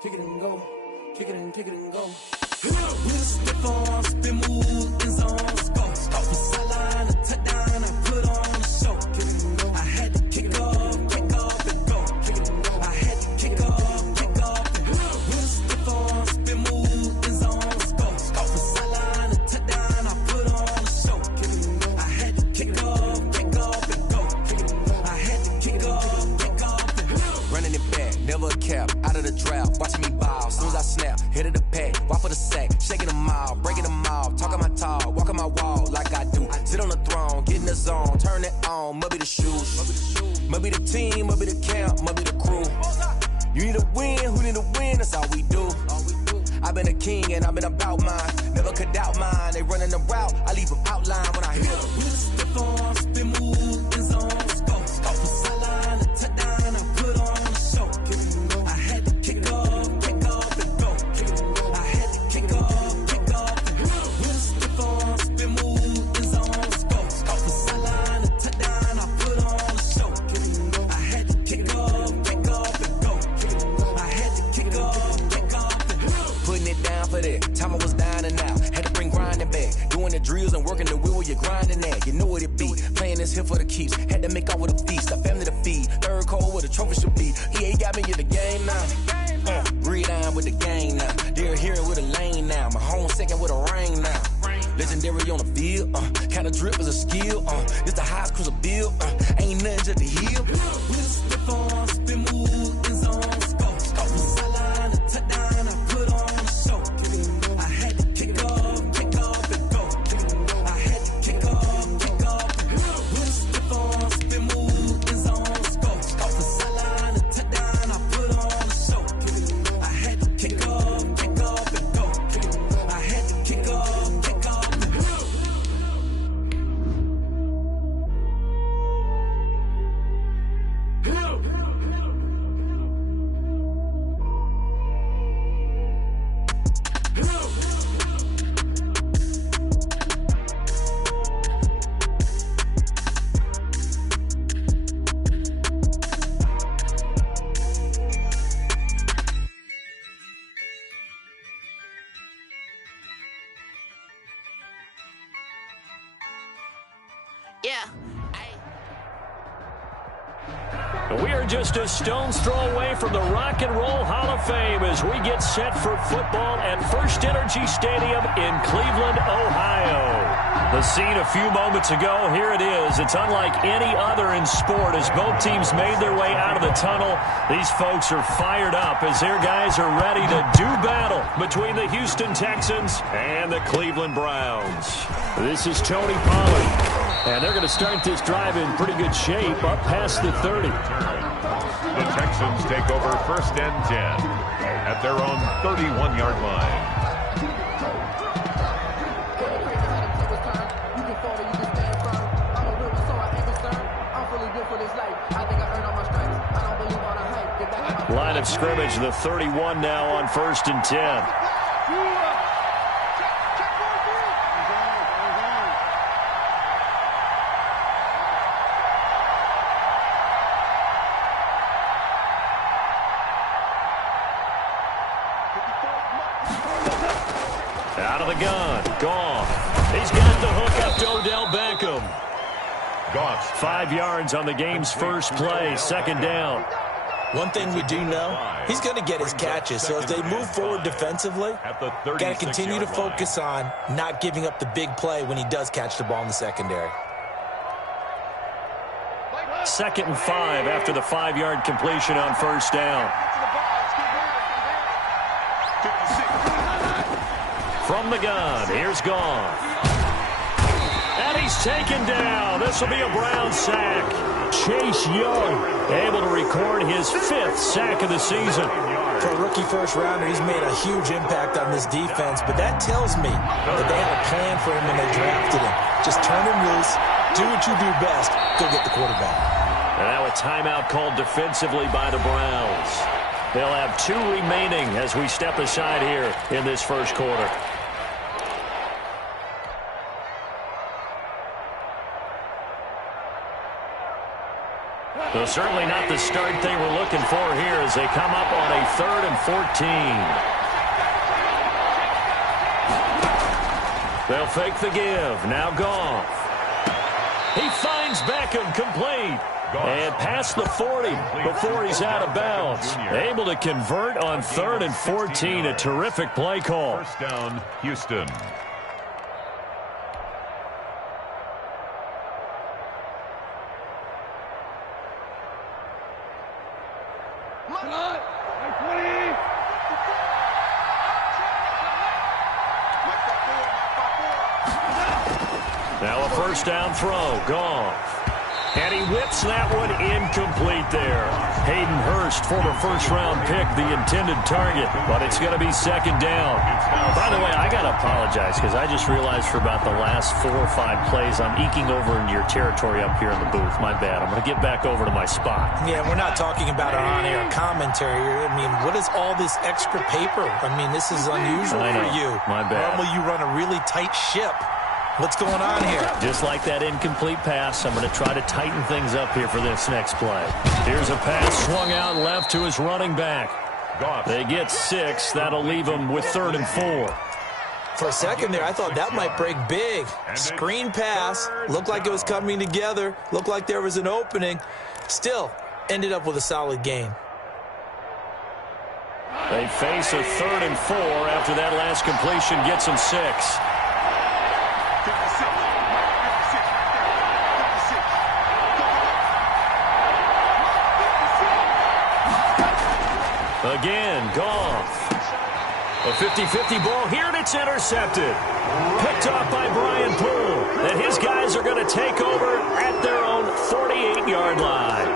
kick it and go, kick it and go. With a stiff arm, spin move, in zone, score. Off the sideline, a touchdown, I put on a show. Kick it and go. I had to kick off and go. Kick it and go. I had to kick off and go. With a stiff arm, spin move, in zone, score. Off the sideline, a touchdown, I put on a show. Kick it and go. I had to kick off and go. Kick it and go. I had to kick off and go. Running it back, never a cap, out of the drought, watching me bow. Soon as I snap, hit of the pack, walk for the sack, shaking them out, breaking them out, talking my talk, walking my wall like I do. Sit on the throne, get in the zone, turn it on, must be the shoes, must be the team, must be the camp, must be the crew. You need a win, who need a win, that's all we do. I've been a king and I've been about mine, never could doubt mine. They running the route, I leave them outline when I hit them. With a stiff arm, spin move, in zone, score. Off the sideline, a touchdown, I put on a show. Kick it and go. I had to kick off and go. Kick it and go. I had to kick off and go. With a stiff arm, spin move, in zone, score. Off the sideline, a touchdown, I put on a show. Kick it and go. I had to kick off and go. Kick it and go. I had to kick off and go. Putting it down for that, time I was down and out, had to bring grinding back, doing the drills and working the wheel where you're grinding at, you know what it be, playing this here for the keeps, had to make off with a feast, a family to feed, third cold where the trophy should be, EA got me in the game now, breathe on with the game now, they're here with a lane now, my home second with a ring now, legendary on the field, kinda drip is a skill, it's the highest cruiser bill, ain't nothing to the hill. With a stiff arm, spin move, in zone, score. Off the sideline, a touchdown, I put on a show. Kick it and go. I had to kick off and go. Kick it and go. I had to kick off and go. With a stiff arm, spin move, in zone, score. Off the sideline, a touchdown, I put on a show. Kick it and go. I had to kick off and go. Kick it and go. I had to kick off and go. We are just a stone's throw away from the Rock and Roll Hall of Fame as we get set for football at First Energy Stadium in Cleveland, Ohio. The scene a few moments ago, here it is. It's unlike any other in sport as both teams made their way out of the tunnel. These folks are fired up as their guys are ready to do battle between the Houston Texans and the Cleveland Browns. This is Tony Pollard, and they're going to start this drive in pretty good shape up past the 30. The Texans take over 1st and 10 at their own 31-yard line. Line of scrimmage, the 31 now on 1st and 10. Out of the gun, gone. He's got the hook up to Odell Beckham. Gone. 5 yards on the game's first play, 2nd down. One thing we do know, he's going to get his catches. So as they move forward defensively, got to continue to focus on not giving up the big play when he does catch the ball in the secondary. 2nd and 5 after the 5-yard completion on 1st down. From the gun, here's Goff. And he's taken down. This will be a Brown sack. Chase Young able to record his 5th sack of the season. For a rookie first-rounder, he's made a huge impact on this defense, but that tells me that they had a plan for him when they drafted him. Just turn him loose, do what you do best, go get the quarterback. And now a timeout called defensively by the Browns. They'll have 2 remaining as we step aside here in this first quarter. So certainly not the start they were looking for here as they come up on a 3rd and 14. They'll fake the give. Now Goff. He finds Beckham complete. And past the 40 before he's out of bounds. Able to convert on 3rd and 14. A terrific play call. First down, Houston. Now a first down throw. Goff. And he whips that one incomplete there. Hayden Hurst, former first-round pick, the intended target. But it's going to be 2nd down. By the way, I got to apologize because I just realized for about the last 4 or 5 plays, I'm eking over into your territory up here in the booth. My bad. I'm going to get back over to my spot. Yeah, we're not talking about our on-air commentary. I mean, what is all this extra paper? I mean, this is unusual for you. My bad. Normally you run a really tight ship. What's going on here? Just like that incomplete pass, I'm going to try to tighten things up here for this next play. Here's a pass swung out left to his running back. They get 6. That'll leave him with 3rd and 4. For a second there, I thought that might break big. Screen pass. Looked like it was coming together. Looked like there was an opening. Still, ended up with a solid gain. They face a 3rd and 4 after that last completion gets them 6. Again, Goff. A 50-50 ball here, and it's intercepted. Picked off by Brian Poole. And his guys are going to take over at their own 48-yard line.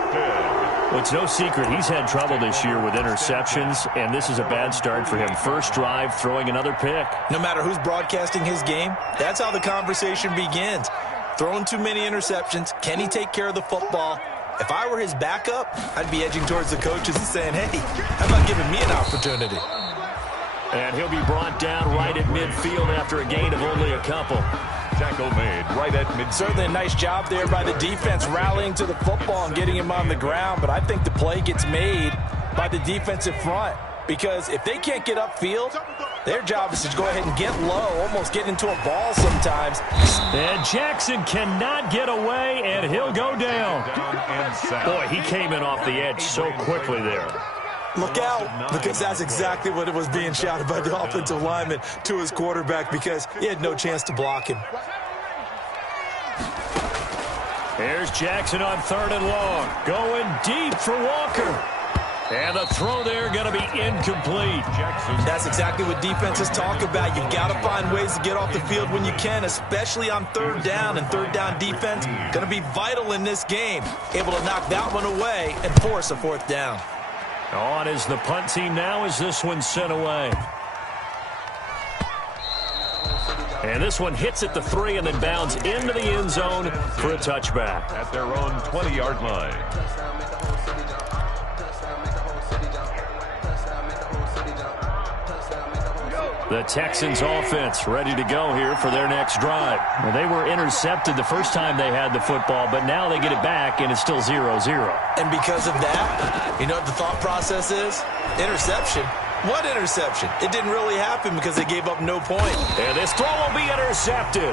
Well, it's no secret he's had trouble this year with interceptions, and this is a bad start for him. First drive, throwing another pick. No matter who's broadcasting his game, that's how the conversation begins. Throwing too many interceptions. Can he take care of the football? If I were his backup, I'd be edging towards the coaches and saying, hey, how about giving me an opportunity? And he'll be brought down right at midfield after a gain of only a couple. Tackle made right at midfield. Certainly a nice job there by the defense rallying to the football and getting him on the ground, but I think the play gets made by the defensive front because if they can't get upfield, their job is to go ahead and get low, almost get into a ball sometimes. And Jackson cannot get away, and he'll go down. Boy, he came in off the edge so quickly there. Look out, because that's exactly what it was being shouted by the offensive lineman to his quarterback because he had no chance to block him. Here's Jackson on 3rd and long. Going deep for Walker. And the throw there going to be incomplete. That's exactly what defenses talk about. You've got to find ways to get off the field when you can, especially on 3rd down. And 3rd down defense going to be vital in this game. Able to knock that one away and force a 4th down. On is the punt team now as this one's sent away. And this one hits at the 3 and then bounds into the end zone for a touchback. At their own 20-yard line. The Texans offense ready to go here for their next drive. Well, they were intercepted the first time they had the football, but now they get it back, and it's still 0-0. And because of that, you know what the thought process is? Interception. What interception? It didn't really happen because they gave up no point. And this throw will be intercepted.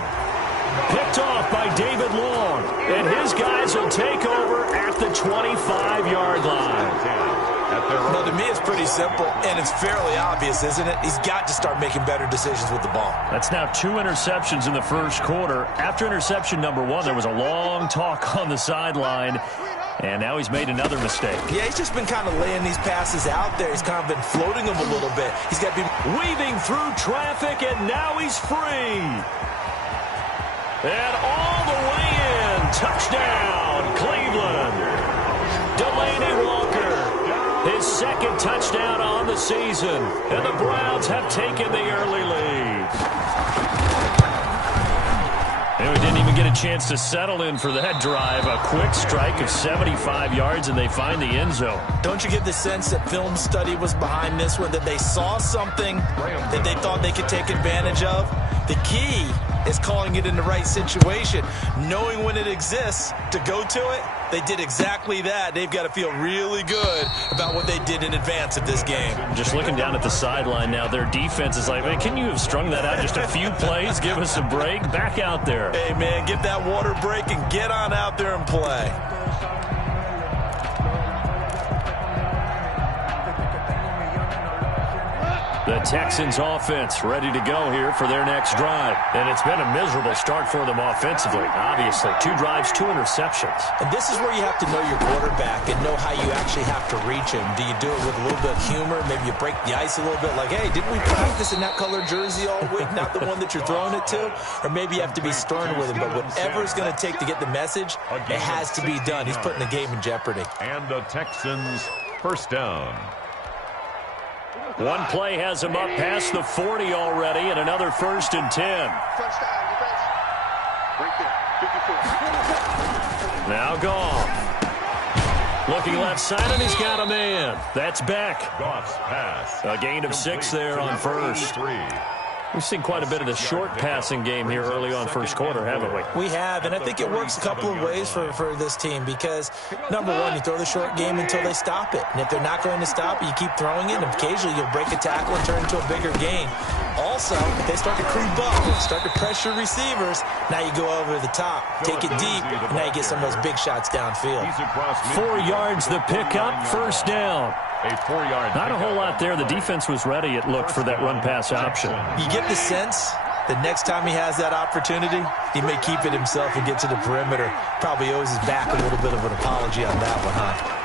Picked off by David Long. And his guys will take over at the 25-yard line. Well, to me, it's pretty simple, and it's fairly obvious, isn't it? He's got to start making better decisions with the ball. That's now 2 interceptions in the first quarter. After interception number 1, there was a long talk on the sideline, and now he's made another mistake. Yeah, he's just been kind of laying these passes out there. He's kind of been floating them a little bit. He's got to be weaving through traffic, and now he's free. And all the way in. Touchdown, Cleveland. Delaney Walker. His 2nd touchdown on the season. And the Browns have taken the early lead. And we didn't even get a chance to settle in for that drive. A quick strike of 75 yards, and they find the end zone. Don't you get the sense that film study was behind this one, that they saw something that they thought they could take advantage of? The key It's calling it in the right situation. Knowing when it exists to go to it, they did exactly that. They've got to feel really good about what they did in advance of this game. Just looking down at the sideline now, their defense is like, man, can you have strung that out just a few plays? Give us a break. Back out there. Hey, man, give that water break and get on out there and play. The Texans offense ready to go here for their next drive. And it's been a miserable start for them offensively, obviously. 2 drives, 2 interceptions. And this is where you have to know your quarterback and know how you actually have to reach him. Do you do it with a little bit of humor? Maybe you break the ice a little bit like, hey, didn't we practice in that color jersey all week? Not the one that you're throwing it to? Or maybe you have to be stern with him. But whatever it's going to take to get the message, it has to be done. He's putting the game in jeopardy. And the Texans first down. One play has him up past the 40 already, and another 1st and 10. Now Goff. Looking left side, and he's got a man. That's Beck. Goff's pass. A gain of 6 there on first. We've seen quite a bit of the short passing game here early on first quarter, haven't we? We have, and I think it works a couple of ways for this team because, number one, you throw the short game until they stop it. And if they're not going to stop it, you keep throwing it, and occasionally you'll break a tackle and turn into a bigger gain. Also, if they start to creep up, start to pressure receivers, now you go over the top, take it deep, and now you get some of those big shots downfield. 4 yards the pickup, first down. A 4-yard. Not a whole lot there. The defense was ready, it looked, for that run-pass option. You get the sense that next time he has that opportunity, he may keep it himself and get to the perimeter. Probably owes his back a little bit of an apology on that one, huh?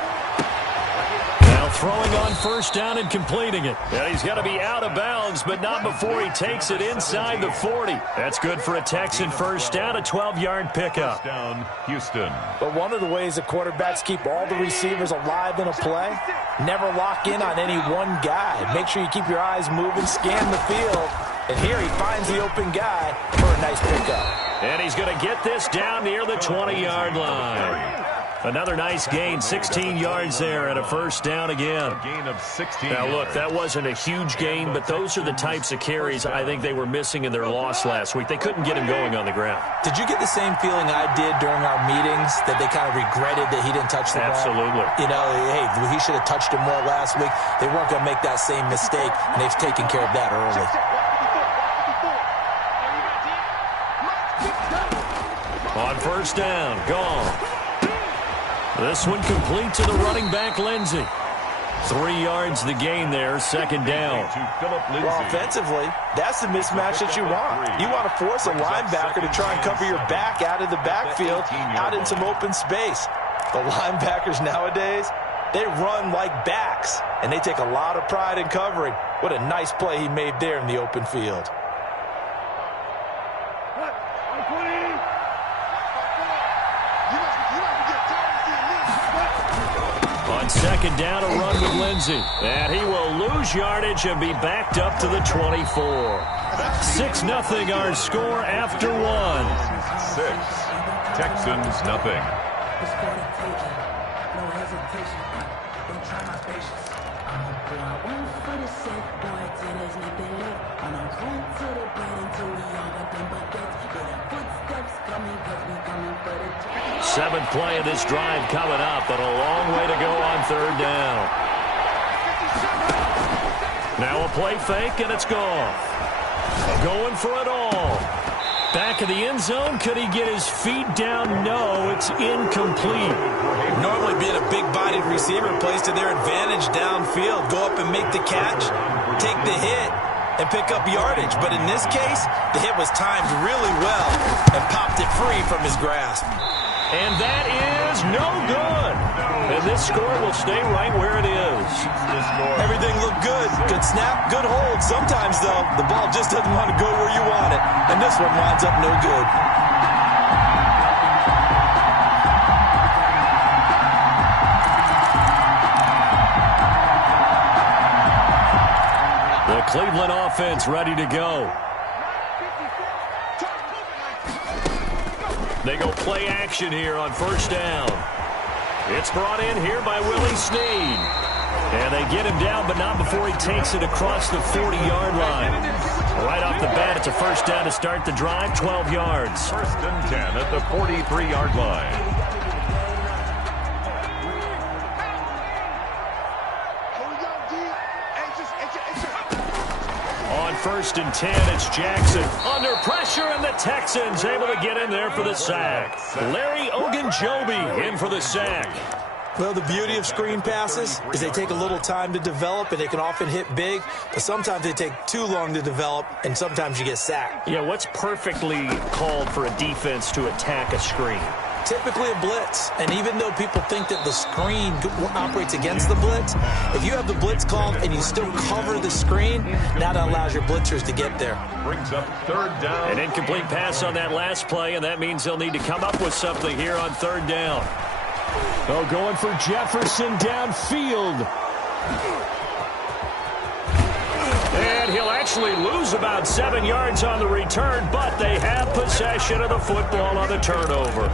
Now throwing on first down and completing it. Yeah, he's got to be out of bounds, but not before he takes it inside the 40. That's good for a Texan first down, a 12-yard pickup. First down, Houston. But one of the ways that quarterbacks keep all the receivers alive in a play, never lock in on any one guy. Make sure you keep your eyes moving, scan the field. And here he finds the open guy for a nice pickup. And he's going to get this down near the 20-yard line. Another nice gain, 16 yards there and a first down again. A gain of 16 Now, look, that wasn't a huge gain, but those are the types of carries I think they were missing in their loss last week. They couldn't get him going on the ground. Did you get the same feeling I did during our meetings, that they kind of regretted that he didn't touch the ball? Absolutely. You know, hey, he should have touched him more last week. They weren't going to make that same mistake, and they've taken care of that early. On first down, gone. This one complete to the running back, Lindsey. 3 yards the gain there, second down. Well, offensively, that's the mismatch that you want. You want to force a linebacker to try and cover your back out of the backfield, out in some open space. The linebackers nowadays, they run like backs, and they take a lot of pride in covering. What a nice play he made there in the open field. On second down, a run with Lindsey. And he will lose yardage and be backed up to the 24. 6-0 our score after 1. 6. Texans nothing. Seventh play of this drive coming up, but a long way to go on third down. Now a play fake, and it's gone. Going for it all. Back of the end zone. Could he get his feet down? No, it's incomplete. Normally being a big-bodied receiver plays to their advantage downfield. Go up and make the catch, take the hit, and pick up yardage. But in this case, the hit was timed really well and popped it free from his grasp. And that is no good. And this score will stay right where it is. Everything looked good. Good snap, good hold. Sometimes, though, the ball just doesn't want to go where you want it. And this one winds up no good. The Cleveland offense ready to go. They go play action here on first down. It's brought in here by Willie Snead. And they get him down, but not before he takes it across the 40-yard line. Right off the bat, it's a first down to start the drive, 12 yards. First and 10 at the 43-yard line. On first and 10, it's Jackson. Under pressure, and the Texans able to get in there for the sack. Larry Ogunjobi in for the sack. Well, the beauty of screen passes is they take a little time to develop, and they can often hit big, but sometimes they take too long to develop, and sometimes you get sacked. Yeah, what's perfectly called for a defense to attack a screen? Typically a blitz, and even though people think that the screen operates against the blitz, if you have the blitz called and you still cover the screen, now that allows your blitzers to get there. Brings up third down. An incomplete pass on that last play, and that means they'll need to come up with something here on third down. Oh, going for Jefferson downfield. And he'll actually lose about 7 yards on the return, but they have possession of the football on the turnover.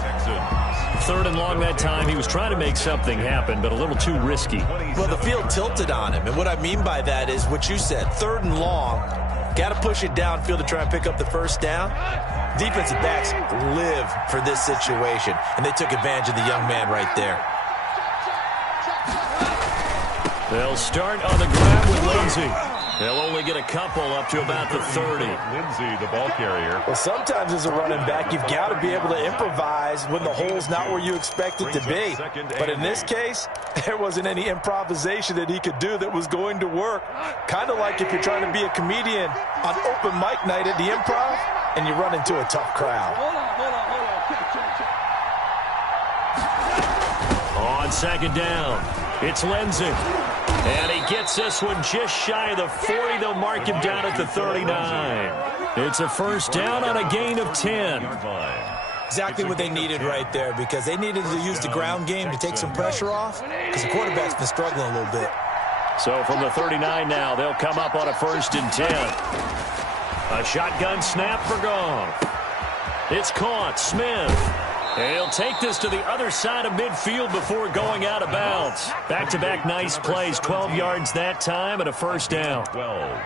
Third and long that time. He was trying to make something happen, but a little too risky. Well, the field tilted on him, and what I mean by that is what you said, third and long. Got to push it downfield to try and pick up the first down. Defensive backs live for this situation, and they took advantage of the young man right there. They'll start on the grab with Lindsey. They'll only get a couple up to about the 30. Lindsey, the ball carrier. Well, sometimes as a running back, you've got to be able to improvise when the hole's not where you expect it to be. But in this case, there wasn't any improvisation that he could do that was going to work. Kind of like if you're trying to be a comedian on open mic night at the Improv and you run into a tough crowd. On second down, it's Lindsey. And he gets this one just shy of the 40. They'll mark him down at the 39. It's a first down on a gain of 10. Exactly what they needed right there, because they needed to use the ground game to take some pressure off, because the quarterback's been struggling a little bit. So from the 39 now, they'll come up on a first and 10. A shotgun snap for Goff. It's caught. Smith. And he'll take this to the other side of midfield before going out of bounds. Back-to-back nice plays, 12 yards that time and a first down. 12.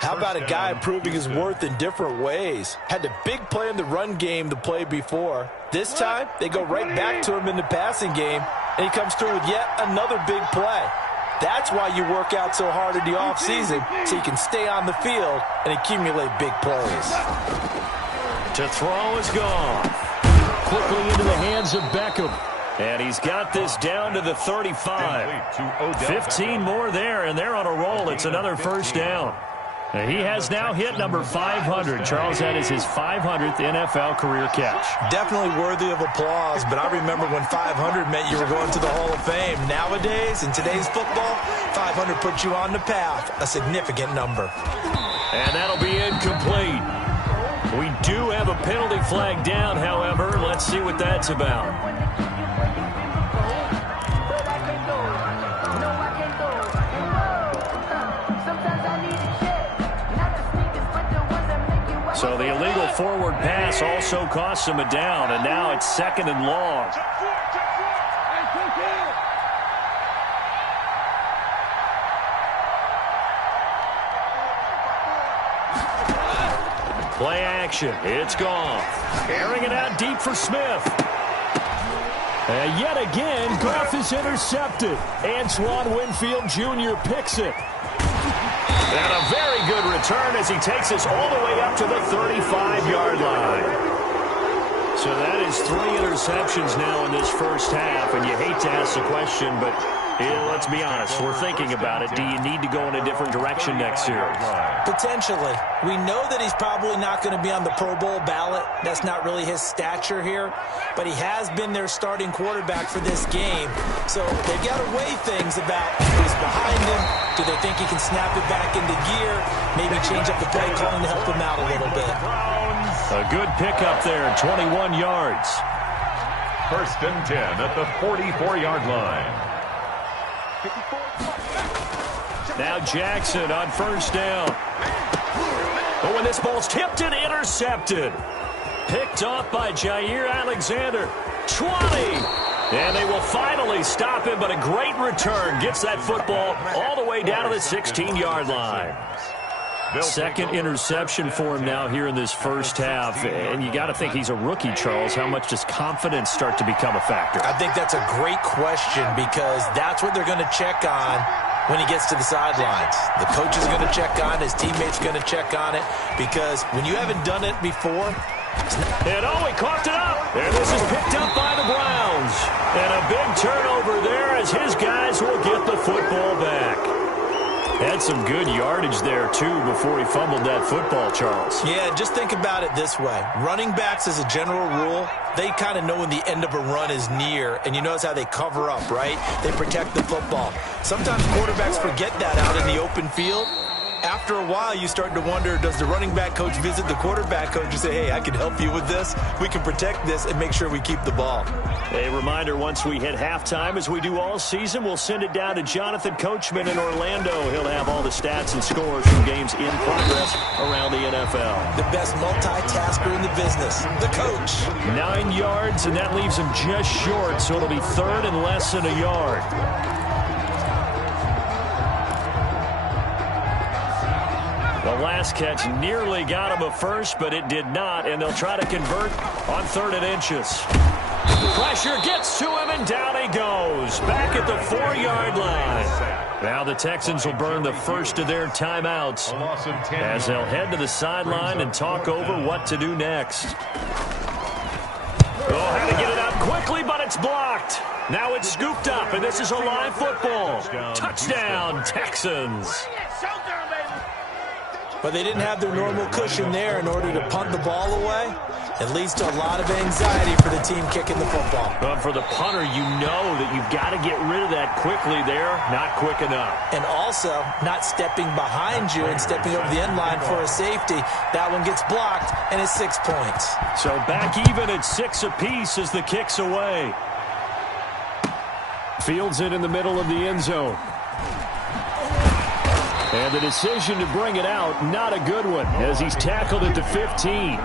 How about a guy proving his worth in different ways? Had a big play in the run game the play before. This time, they go right back to him in the passing game, and he comes through with yet another big play. That's why you work out so hard in the offseason, so you can stay on the field and accumulate big plays. To throw is gone. Quickly into the hands of Beckham. And he's got this down to the 35. 15 more there, and they're on a roll. It's another first down. And he has now hit number 500. Charles, that is his 500th NFL career catch. Definitely worthy of applause, but I remember when 500 meant you were going to the Hall of Fame. Nowadays, in today's football, 500 puts you on the path, a significant number. And that'll be incomplete. We do have a penalty flag down, however. Let's see what that's about. So the illegal forward pass also costs him a down, and now it's second and long. Play action. It's Goff. Airing it out deep for Smith. And yet again, Goff is intercepted. Antoine Winfield Jr. picks it. And a very good return as he takes us all the way up to the 35-yard line. So that is 3 interceptions now in this first half, and you hate to ask the question, but let's be honest, we're thinking about it. Do you need to go in a different direction next series? Potentially. We know that he's probably not going to be on the Pro Bowl ballot. That's not really his stature here, but he has been their starting quarterback for this game. So they've got to weigh things about who's behind him. Do they think he can snap it back into gear? Maybe change up the play calling to help him out a little bit. A good pickup there, 21 yards. First and 10 at the 44-yard line. Now Jackson on first down. But when this ball's tipped and intercepted. Picked off by Jair Alexander. 20. And they will finally stop him, but a great return. Gets that football all the way down to the 16-yard line. Second interception for him now here in this first half. And you got to think he's a rookie, Charles. How much does confidence start to become a factor? I think that's a great question because that's what they're going to check on when he gets to the sidelines. The coach is going to check on it. His teammates are going to check on it because when you haven't done it before. And he coughed it up. And this is picked up by the Browns. And a big turnover there as his guys will get the football back. Had some good yardage there, too, before he fumbled that football, Charles. Yeah, just think about it this way. Running backs, as a general rule, they kind of know when the end of a run is near, and you notice how they cover up, right? They protect the football. Sometimes quarterbacks forget that out in the open field. After a while, you start to wonder, does the running back coach visit the quarterback coach and say, hey, I can help you with this. We can protect this and make sure we keep the ball. A reminder, once we hit halftime, as we do all season, we'll send it down to Jonathan Coachman in Orlando. He'll have all the stats and scores from games in progress around the NFL. The best multitasker in the business, the coach. 9 yards, and that leaves him just short, so it'll be third and less than a yard. The last catch nearly got him a first, but it did not, and they'll try to convert on 3rd and inches. Pressure gets to him, and down he goes. Back at the 4-yard line. Now the Texans will burn the first of their timeouts as they'll head to the sideline and talk over what to do next. Had to get it out quickly, but it's blocked. Now it's scooped up, and this is a live football. Touchdown, Texans. But they didn't have their normal cushion there in order to punt the ball away. It leads to a lot of anxiety for the team kicking the football. But for the punter, you know that you've got to get rid of that quickly there. Not quick enough. And also, not stepping behind you and stepping over the end line for a safety. That one gets blocked, and it's 6 points. So back even at 6 apiece as the kick's away. Fields it in the middle of the end zone. And the decision to bring it out, not a good one, as he's tackled at the 15.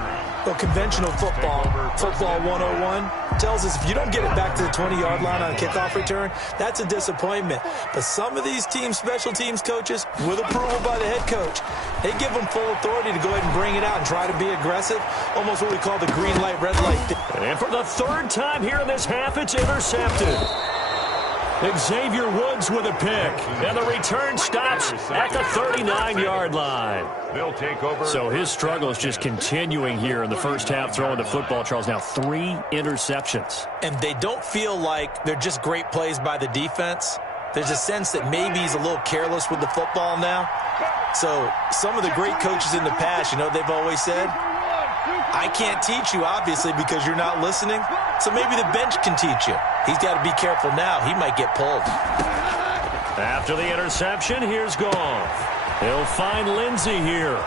Well, conventional football 101, tells us if you don't get it back to the 20-yard line on a kickoff return, that's a disappointment. But some of these team special teams coaches, with approval by the head coach, they give them full authority to go ahead and bring it out and try to be aggressive, almost what we call the green light, red light. And for the 3rd time here in this half, it's intercepted. Xavier Woods with a pick, and the return stops at the 39-yard line. They'll take over. So his struggle is just continuing here in the first half, throwing the football, Charles. Now 3 interceptions. And they don't feel like they're just great plays by the defense. There's a sense that maybe he's a little careless with the football now. So some of the great coaches in the past, you know, they've always said, I can't teach you, obviously, because you're not listening. So maybe the bench can teach you. He's got to be careful now. He might get pulled. After the interception, here's Goff. He'll find Lindsey here.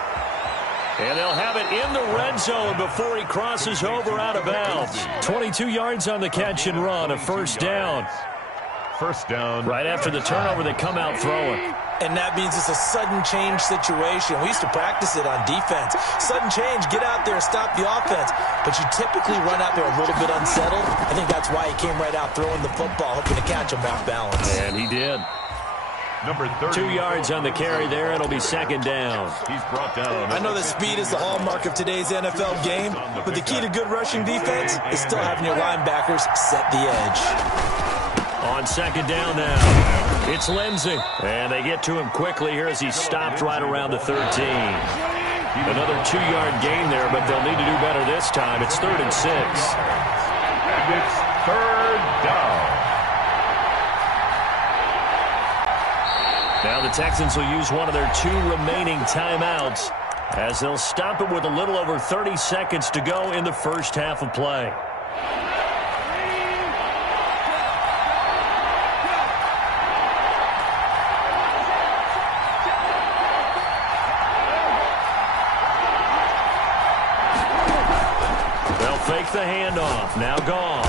And they'll have it in the red zone before he crosses over out of bounds. 22 yards on the catch and run, a first down. First down. Right after the turnover, they come out throwing. And that means it's a sudden change situation. We used to practice it on defense. Sudden change, get out there, stop the offense. But you typically run out there a little bit unsettled. I think that's why he came right out throwing the football, hoping to catch him off balance. And he did. Number 30. 2 yards on the carry there. It'll be second down. He's brought down. I know that speed is the hallmark of today's NFL game, but the key to good rushing defense is still having your linebackers set the edge. On second down now, it's Lindsey. And they get to him quickly here as he's stopped right around the 13. Another 2-yard gain there, but they'll need to do better this time. It's 3rd and 6. And it's 3rd down. Now the Texans will use one of their 2 remaining timeouts as they'll stop it with a little over 30 seconds to go in the first half of play. Fake the handoff. Now gone.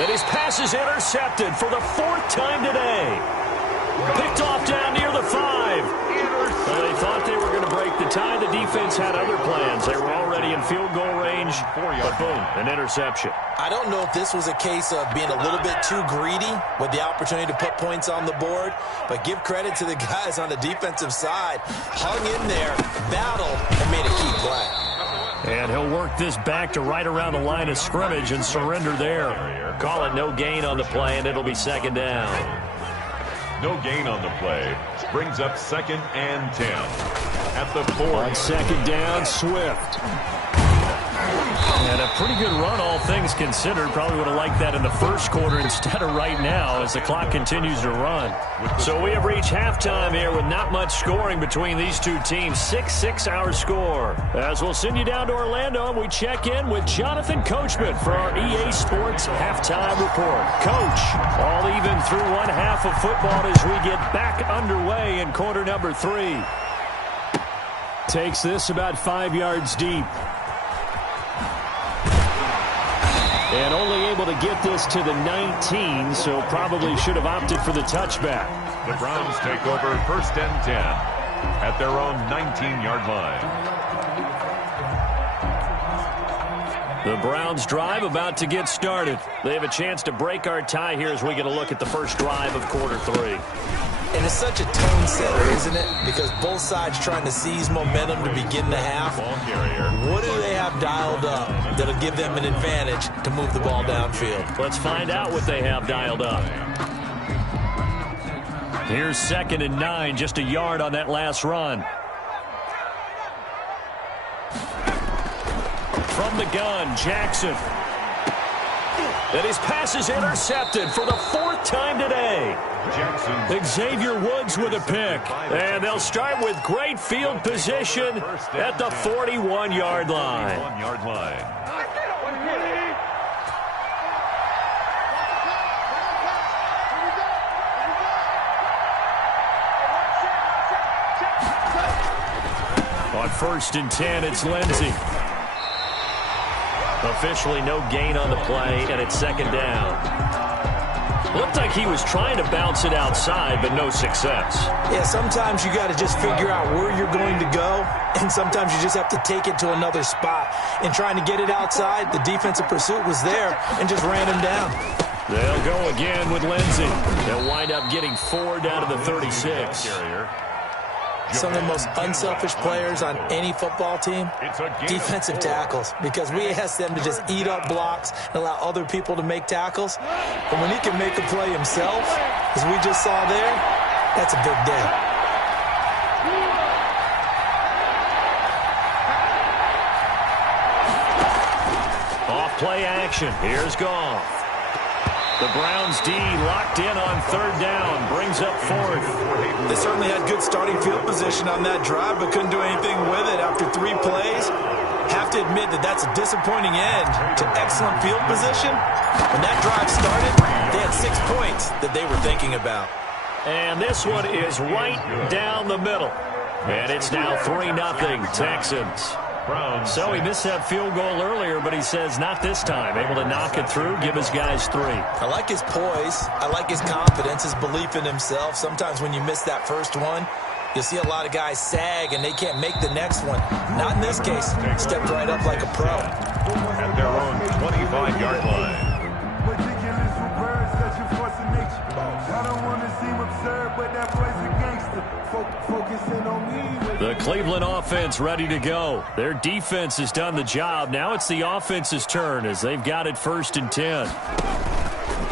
And his pass is intercepted for the 4th time today. Picked off down near the 5. Well, they thought they were going to break the tie. The defense defense had other plans. They were already in field goal range, but boom, an interception. I don't know if this was a case of being a little bit too greedy with the opportunity to put points on the board, but give credit to the guys on the defensive side. Hung in there, battled, and made a key play. And he'll work this back to right around the line of scrimmage and surrender there. Call it no gain on the play, and it'll be second down. No gain on the play. Brings up 2nd and 10. At the 4. On second down, Swift. And a pretty good run, all things considered. Probably would have liked that in the first quarter instead of right now as the clock continues to run. So we have reached halftime here with not much scoring between these two teams. 6-6 our score. As we'll send you down to Orlando, and we check in with Jonathan Coachman for our EA Sports Halftime Report. Coach, all even through one half of football as we get back underway in quarter number 3. Takes this about 5 yards deep. And only able to get this to the 19, so probably should have opted for the touchback. The Browns take over 1st and 10 at their own 19-yard line. The Browns drive about to get started. They have a chance to break our tie here as we get a look at the first drive of quarter 3. And it's such a tone setter, isn't it? Because both sides trying to seize momentum to begin the half. What do they have dialed up that'll give them an advantage to move the ball downfield? Let's find out what they have dialed up. Here's 2nd and 9, just a yard on that last run. From the gun, Jackson. And his pass is intercepted for the 4th time today. Xavier Woods with a pick. And they'll start with great field position at the 41-yard line. On 1st and 10, it's Lindsey. Officially no gain on the play, and it's second down. Looked like he was trying to bounce it outside, but no success. Yeah, sometimes you got to just figure out where you're going to go, and sometimes you just have to take it to another spot. In trying to get it outside, the defensive pursuit was there and just ran him down. They'll go again with Lindsey. They'll wind up getting 4 down to the 36. Some of the most unselfish players on any football team, defensive tackles, because we ask them to just eat up blocks and allow other people to make tackles. But when he can make a play himself, as we just saw there, that's a big day. Off play action. Here's Goff. The Browns D locked in on 3rd down, brings up 4th. They certainly had good starting field position on that drive, but couldn't do anything with it after 3 plays. Have to admit that that's a disappointing end to excellent field position. When that drive started, they had 6 points that they were thinking about. And this one is right down the middle. And it's now 3-0 Texans. So he missed that field goal earlier, but he says not this time. Able to knock it through, give his guys 3. I like his poise. I like his confidence, his belief in himself. Sometimes when you miss that first one, you'll see a lot of guys sag and they can't make the next one. Not in this case. Stepped right up like a pro. At their own 25-yard line. The Cleveland offense ready to go. Their defense has done the job. Now it's the offense's turn as they've got it 1st and 10.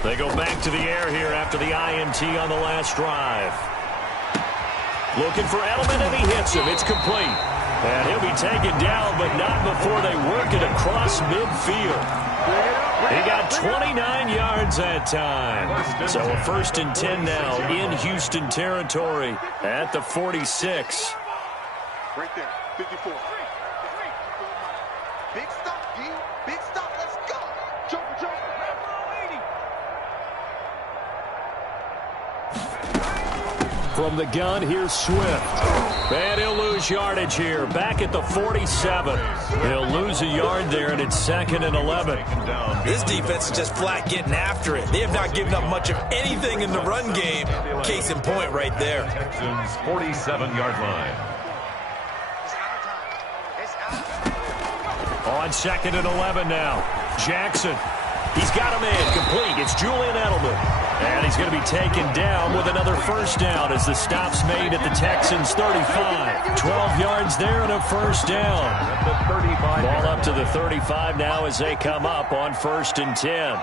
They go back to the air here after the INT on the last drive. Looking for Edelman, and he hits him. It's complete. And he'll be taken down, but not before they work it across midfield. He got 29 yards that time. So a 1st and 10 now in Houston territory at the 46. Right there, 54. Big stop, D. Big stop. Let's go. Jump, jump. From the gun, here's Swift. And he'll lose yardage here. Back at the 47. He'll lose a yard there, and it's 2nd and 11. This defense is just flat getting after it. They have not given up much of anything in the run game. Case in point right there. Texans 47-yard line. On 2nd and 11 now. Jackson. He's got him in. Complete. It's Julian Edelman. And he's going to be taken down with another first down as the stop's made at the Texans' 35. 12 yards there and a first down. At the 35. Ball up to the 35 now as they come up on 1st and 10.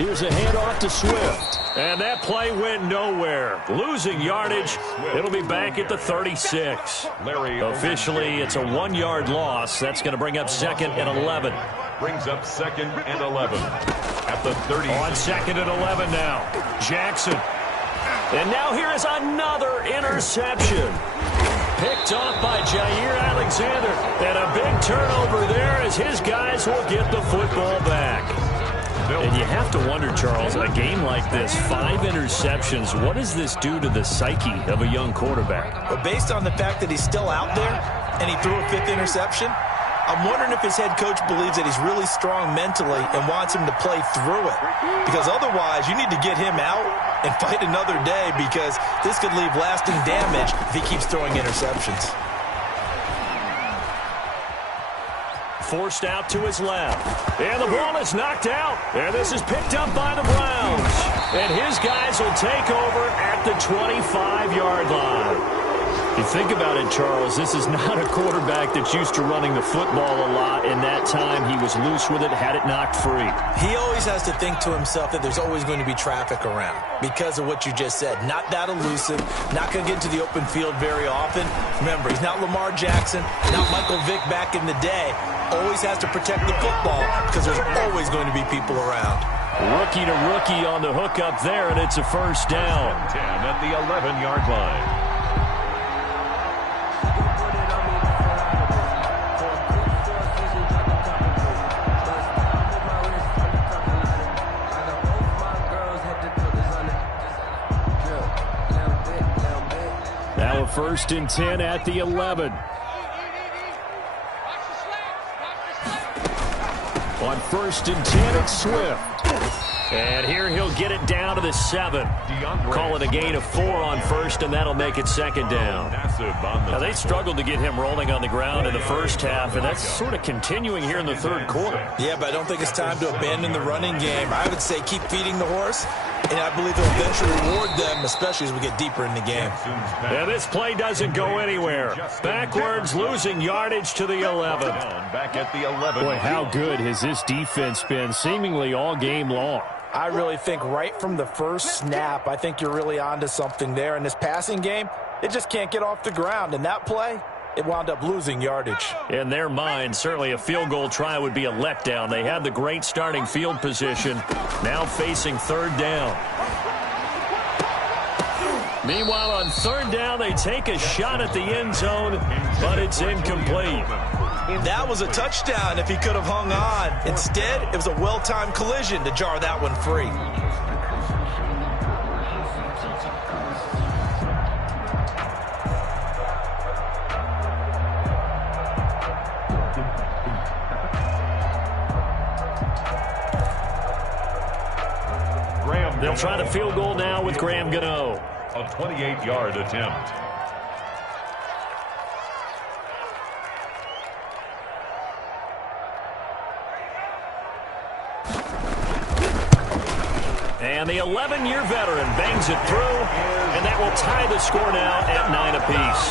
Here's a handoff to Swift. And that play went nowhere. Losing yardage. It'll be back at the 36. Officially, it's a 1-yard loss. That's going to bring up 2nd and 11. Brings up 2nd and 11. At the 30. On 2nd and 11 now. Jackson. And now here is another interception. Picked off by Jair Alexander. And a big turnover there as his guys will get the football back. And you have to wonder, Charles, a game like this, 5 interceptions, what does this do to the psyche of a young quarterback? But based on the fact that he's still out there and he threw a 5th interception, I'm wondering if his head coach believes that he's really strong mentally and wants him to play through it. Because otherwise, you need to get him out and fight another day, because this could leave lasting damage if he keeps throwing interceptions. Forced out to his left. And the ball is knocked out. And this is picked up by the Browns. And his guys will take over at the 25-yard line. You think about it, Charles, this is not a quarterback that's used to running the football a lot. In that time, he was loose with it, had it knocked free. He always has to think to himself that there's always going to be traffic around because of what you just said. Not that elusive, not going to get into the open field very often. Remember, he's not Lamar Jackson, not Michael Vick back in the day. Always has to protect the football because there's always going to be people around. Rookie to rookie on the hook up there, and it's a first down. 10 at the 11-yard line. Now a 1st and 10 at the 11. On 1st and 10, it's Swift. And here he'll get it down to the 7. Call it a gain of 4 on 1st, and that'll make it 2nd down. Now, they struggled to get him rolling on the ground in the first half, and that's sort of continuing here in the 3rd quarter. Yeah, but I don't think it's time to abandon the running game. I would say keep feeding the horse, and I believe they'll eventually reward them, especially as we get deeper in the game. And this play doesn't go anywhere. Backwards, losing yardage to the 11. Back at the 11. Boy, how good has this defense been seemingly all game long? I really think right from the first snap, I think you're really onto something there. In this passing game, it just can't get off the ground. And that play, it wound up losing yardage. In their mind, certainly a field goal try would be a letdown. They had the great starting field position, now facing 3rd down. Meanwhile, on 3rd down, they take a shot at the end zone, but it's incomplete. That was a touchdown if he could have hung on. Instead, it was a well-timed collision to jar that one free. They'll try the field goal now with Graham Gano. A 28-yard attempt. And the 11-year veteran bangs it through, and that will tie the score now at 9 apiece.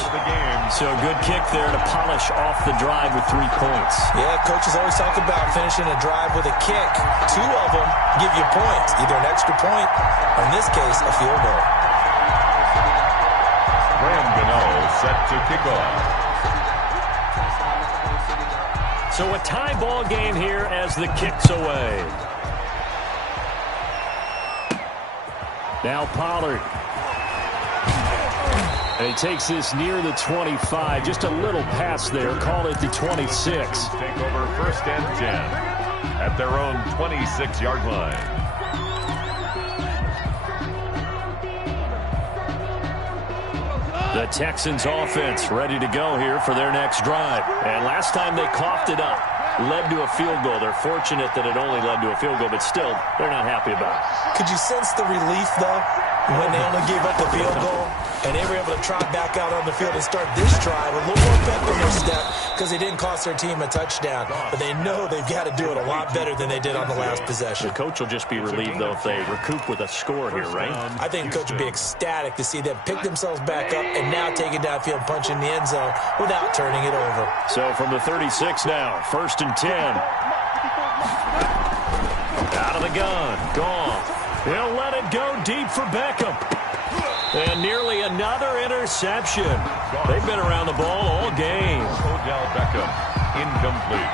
So a good kick there to polish off the drive with 3 points. Yeah, coaches always talk about finishing a drive with a kick. 2 of them give you points, either an extra point or, in this case, a field goal. Graham Gano set to kick off. So a tie ball game here as the kick's away. Now Pollard. And he takes this near the 25. Just a little pass there. Call it the 26. Take over 1st and 10 at their own 26-yard line. The Texans offense ready to go here for their next drive. And last time they coughed it up, led to a field goal. They're fortunate that it only led to a field goal, but still, they're not happy about it. Could you sense the relief, though, when they only gave up the field goal? And and they were able to trot back out on the field and start this drive a little more pep in their step because they didn't cost their team a touchdown. But they know they've got to do it a lot better than they did on the last possession. The coach will just be relieved, though, if they recoup with a score here, right? I think the coach would be ecstatic to see them pick themselves back up and now take it downfield and punch in the end zone without turning it over. So from the 36 now, 1st and 10. Out of the gun, gone. He'll let it go deep for Beckham. And nearly another interception. They've been around the ball all game. Odell Beckham, incomplete.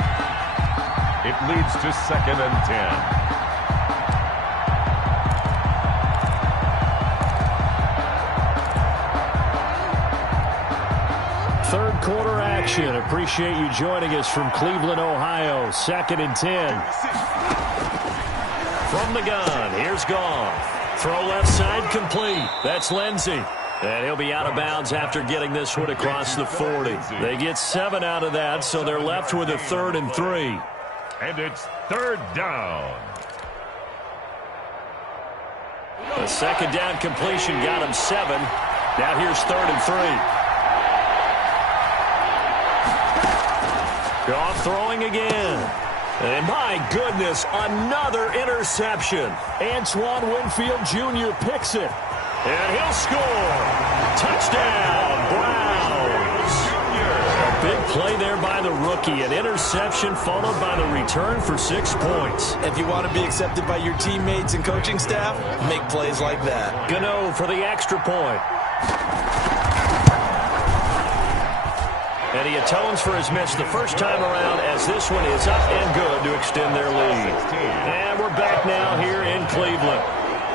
It leads to 2nd and 10. Third quarter action. Appreciate you joining us from Cleveland, Ohio. 2nd and 10. From the gun, here's Goff. Throw left side complete. That's Lindsey. And he'll be out of bounds after getting this one across the 40. They get 7 out of that, so they're left with a 3rd and 3. And it's 3rd down. A 2nd down completion got him 7. Now here's 3rd and 3. Goff throwing again. And my goodness, another interception. Antoine Winfield Jr. picks it. And he'll score. Touchdown, Browns. A big play there by the rookie. An interception followed by the return for 6 points. If you want to be accepted by your teammates and coaching staff, make plays like that. Gano for the extra point. And he atones for his miss the first time around as this one is up and good to extend their lead. And we're back now here in Cleveland,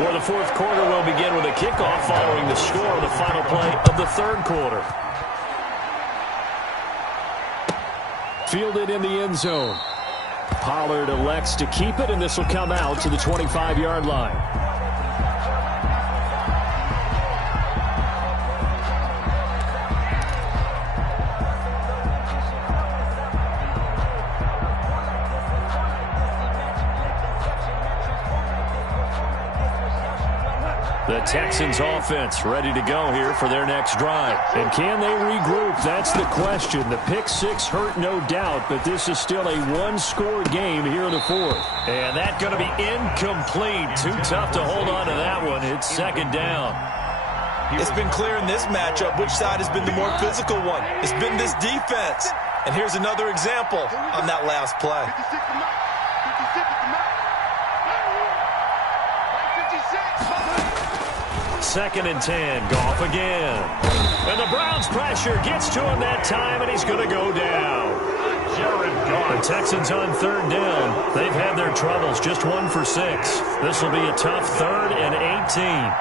where the 4th quarter will begin with a kickoff following the score of the final play of the 3rd quarter. Fielded in the end zone. Pollard elects to keep it, and this will come out to the 25-yard line. The Texans offense ready to go here for their next drive. And can they regroup? That's the question. The pick 6 hurt, no doubt, but this is still a 1-score game here in the 4th. And that's going to be incomplete. Too tough to hold on to that one. It's 2nd down. It's been clear in this matchup which side has been the more physical one. It's been this defense. And here's another example on that last play. 2nd and 10. Goff again. And the Browns pressure gets to him that time, and he's going to go down. The Texans on 3rd down. They've had their troubles, just 1 for 6. This will be a tough 3rd and 18.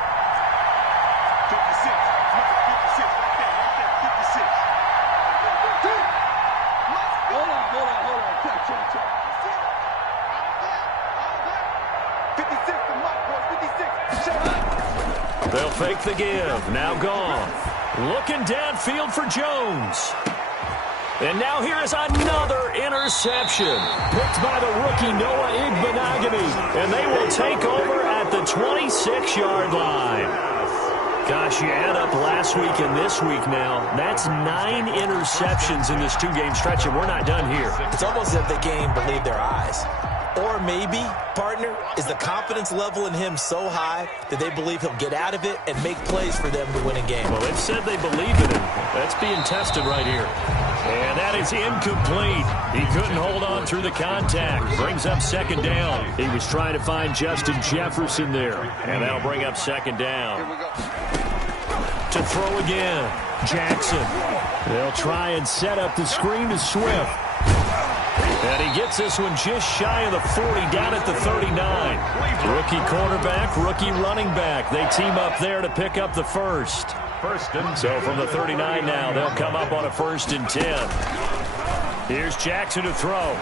They'll fake the give. Now gone. Looking downfield for Jones. And now here is another interception. Picked by the rookie Noah Igbenogany. And they will take over at the 26-yard line. Gosh, you add up last week and this week now. That's 9 interceptions in this 2-game stretch, and we're not done here. It's almost as if they can't even believe their eyes. Or maybe, partner, is the confidence level in him so high that they believe he'll get out of it and make plays for them to win a game. Well, they've said they believe in him. That's being tested right here. And that is incomplete. He couldn't hold on through the contact. Brings up 2nd down. He was trying to find Justin Jefferson there. And that'll bring up 2nd down. To throw again. Jackson. They'll try and set up the screen to Swift. And he gets this one just shy of the 40, down at the 39. Rookie quarterback, rookie running back. They team up there to pick up the first. So from the 39 now, they'll come up on a 1st and 10. Here's Jackson to throw.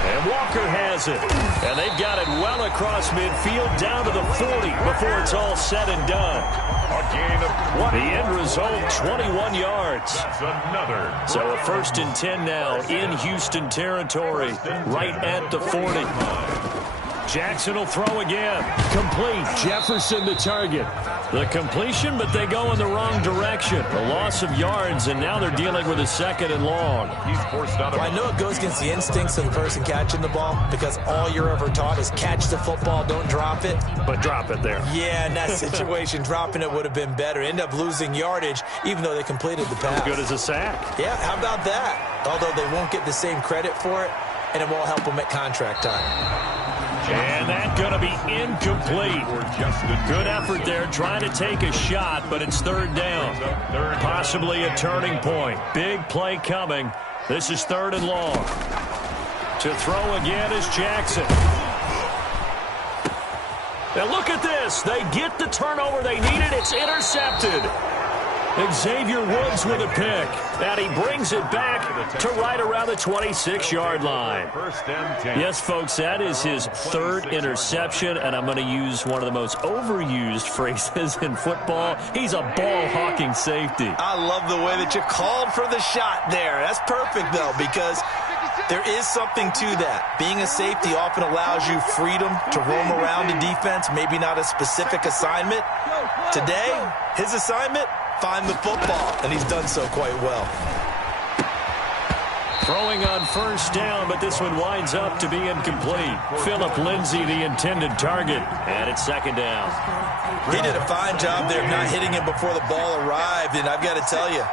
And Walker has it. And they've got it well across midfield down to the 40 before it's all said and done. A gain of 20. The end result, 21 yards. That's another. So a 1st and 10 now in Houston territory, right at the 40. Jackson will throw again. Complete. Jefferson the target. The completion, but they go in the wrong direction. A loss of yards, and now they're dealing with a 2nd and long. He's forced out of Well, I know it goes against the instincts of the person catching the ball because all you're ever taught is catch the football, don't drop it. But drop it there. Yeah, in that situation, dropping it would have been better. End up losing yardage, even though they completed the pass. As good as a sack. Yeah, how about that? Although they won't get the same credit for it, and it won't help them at contract time. And that's going to be incomplete. Good effort there trying to take a shot, but it's 3rd down. Possibly a turning point. Big play coming. This is 3rd and long. To throw again is Jackson. And look at this. They get the turnover they needed. It's intercepted. Xavier Woods with a pick. And he brings it back to right around the 26-yard line. Yes, folks, that is his 3rd interception, and I'm going to use one of the most overused phrases in football. He's a ball-hawking safety. I love the way that you called for the shot there. That's perfect, though, because there is something to that. Being a safety often allows you freedom to roam around the defense, maybe not a specific assignment. Today, his assignment, find the football, and he's done so quite well. Throwing on 1st down, but this one winds up to be incomplete. Philip Lindsay, the intended target, and it's 2nd down. He did a fine job there of not hitting him before the ball arrived, and I've got to tell you,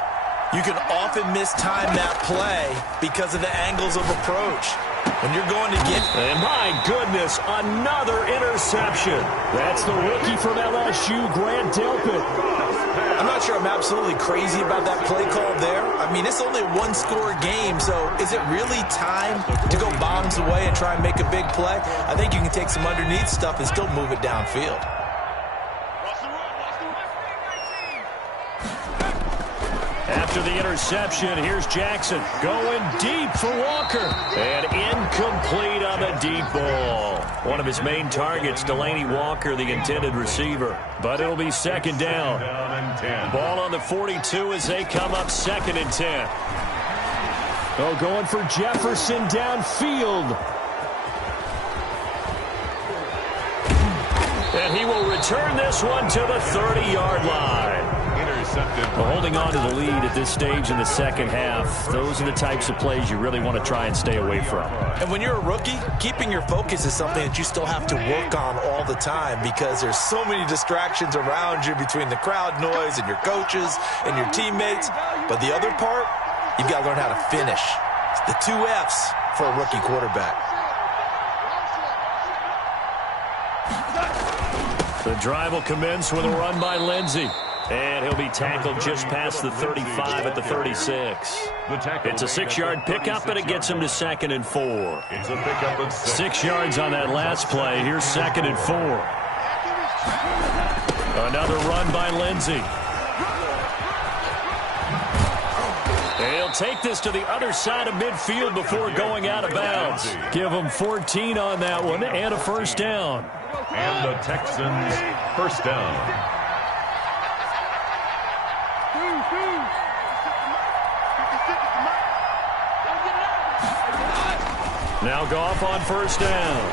you can often mistime that play because of the angles of approach. When you're going to get... And my goodness, another interception. That's the rookie from LSU, Grant Delpit. I'm not sure I'm absolutely crazy about that play call there. I mean, it's only a 1-score game, so is it really time to go bombs away and try and make a big play? I think you can take some underneath stuff and still move it downfield. After the interception, here's Jackson going deep for Walker. And incomplete on the deep ball. One of his main targets, Delaney Walker, the intended receiver. But it'll be 2nd down. Ball on the 42 as they come up 2nd and 10. Oh, going for Jefferson downfield. And he will return this one to the 30-yard line. Well, holding on to the lead at this stage in the 2nd half, those are the types of plays you really want to try and stay away from. And when you're a rookie, keeping your focus is something that you still have to work on all the time because there's so many distractions around you between the crowd noise and your coaches and your teammates. But the other part, you've got to learn how to finish. It's the 2 F's for a rookie quarterback. The drive will commence with a run by Lindsay. And he'll be tackled just past the 35 at the 36. It's a 6-yard pickup, and it gets him to 2nd and 4. 6 yards on that last play. Here's 2nd and 4. Another run by Lindsay. They'll take this to the other side of midfield before going out of bounds. Give them 14 on that one and a 1st down. And the Texans 1st down. Now Goff on 1st down.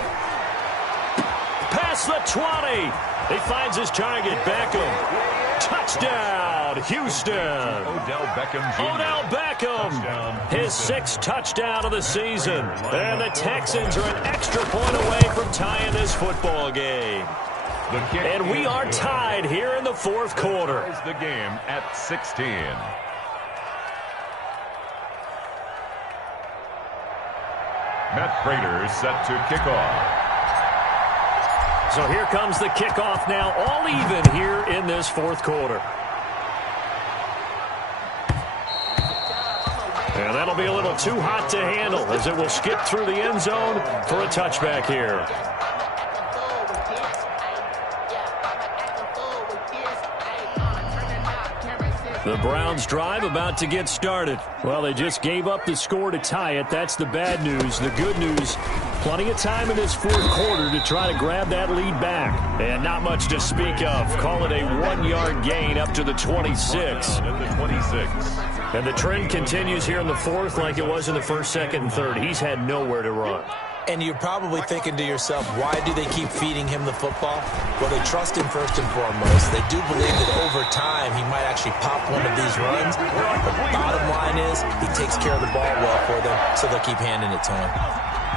Past the 20. He finds his target. Beckham. Touchdown, Houston. Odell Beckham Jr. Odell Beckham. Touchdown. His 6th touchdown of the season. And the Texans are an extra point away from tying this football game. And we are tied here in the 4th quarter. The game at 16. Matt Prater set to kick off. So here comes the kickoff now, all even here in this 4th quarter. And that'll be a little too hot to handle as it will skip through the end zone for a touchback here. The Browns drive about to get started. Well, they just gave up the score to tie it. That's the bad news. The good news, plenty of time in this 4th quarter to try to grab that lead back. And not much to speak of. Call it a 1-yard gain up to the 26. And the trend continues here in the 4th like it was in the 1st, 2nd, and 3rd. He's had nowhere to run. And you're probably thinking to yourself, why do they keep feeding him the football? Well, they trust him first and foremost. They do believe that over time he might actually pop one of these runs. But the bottom line is he takes care of the ball well for them, so they'll keep handing it to him.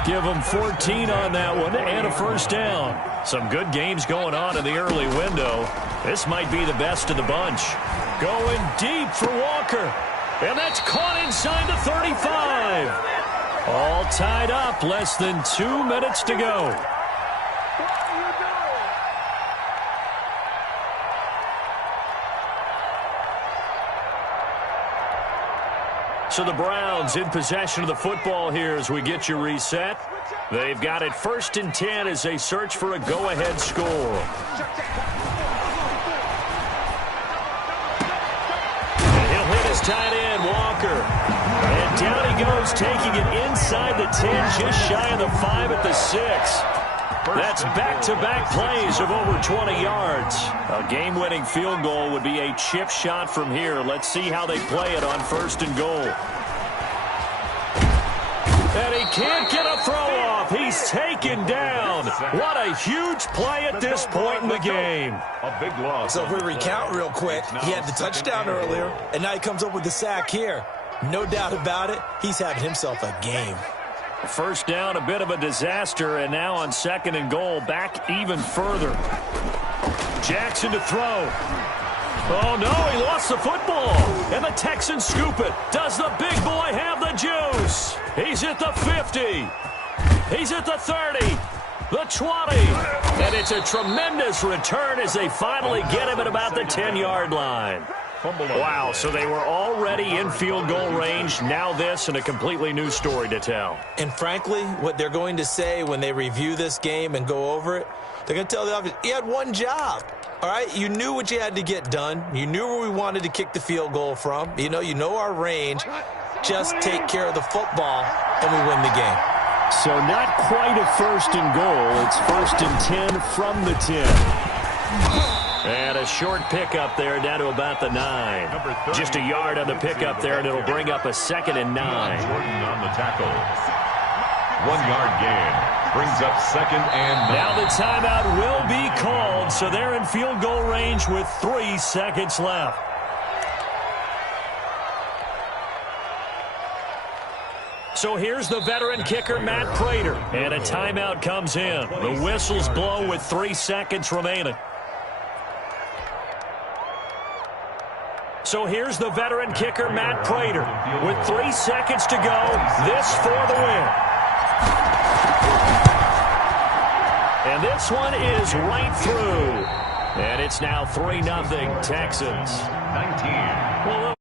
Give him 14 on that one and a first down. Some good games going on in the early window. This might be the best of the bunch. Going deep for Walker. And that's caught inside the 35. All tied up, less than 2 minutes to go. So the Browns in possession of the football here as we get you reset. They've got it 1st and 10 as they search for a go-ahead score. And he'll hit his tight end, Walker. And down he goes, taking it inside the 10, just shy of the 5 at the 6. That's back-to-back plays of over 20 yards. A game-winning field goal would be a chip shot from here. Let's see how they play it on 1st and goal. And he can't get a throw off. He's taken down. What a huge play at this point in the game. A big loss. So if we recount real quick, he had the touchdown earlier, and now he comes up with the sack here. No doubt about it, he's having himself a game. First down, a bit of a disaster, and now on 2nd and goal, back even further. Jackson to throw. Oh, no, he lost the football. And the Texans scoop it. Does the big boy have the juice? He's at the 50. He's at the 30. The 20. And it's a tremendous return as they finally get him at about the 10-yard line. Wow, so they were already in field goal range. Now this and a completely new story to tell. And frankly, what they're going to say when they review this game and go over it, they're going to tell the offense, you had one job. All right, you knew what you had to get done. You knew where we wanted to kick the field goal from. You know our range. Just take care of the football, and we win the game. So not quite a 1st and goal. It's 1st and 10 from the 10. And a short pickup there down to about the 9. Just a yard on the pickup there, and it'll bring up a 2nd and 9. Jordan on the tackle. 1-yard gain. Brings up 2nd and 9. Now the timeout will be called, so they're in field goal range with 3 seconds left. So here's the veteran kicker, Matt Prater. And a timeout comes in. The whistles blow with 3 seconds remaining. So here's the veteran kicker, Matt Prater. With 3 seconds to go, this for the win. And this one is right through. And it's now 3-0 Texans. 19. Well,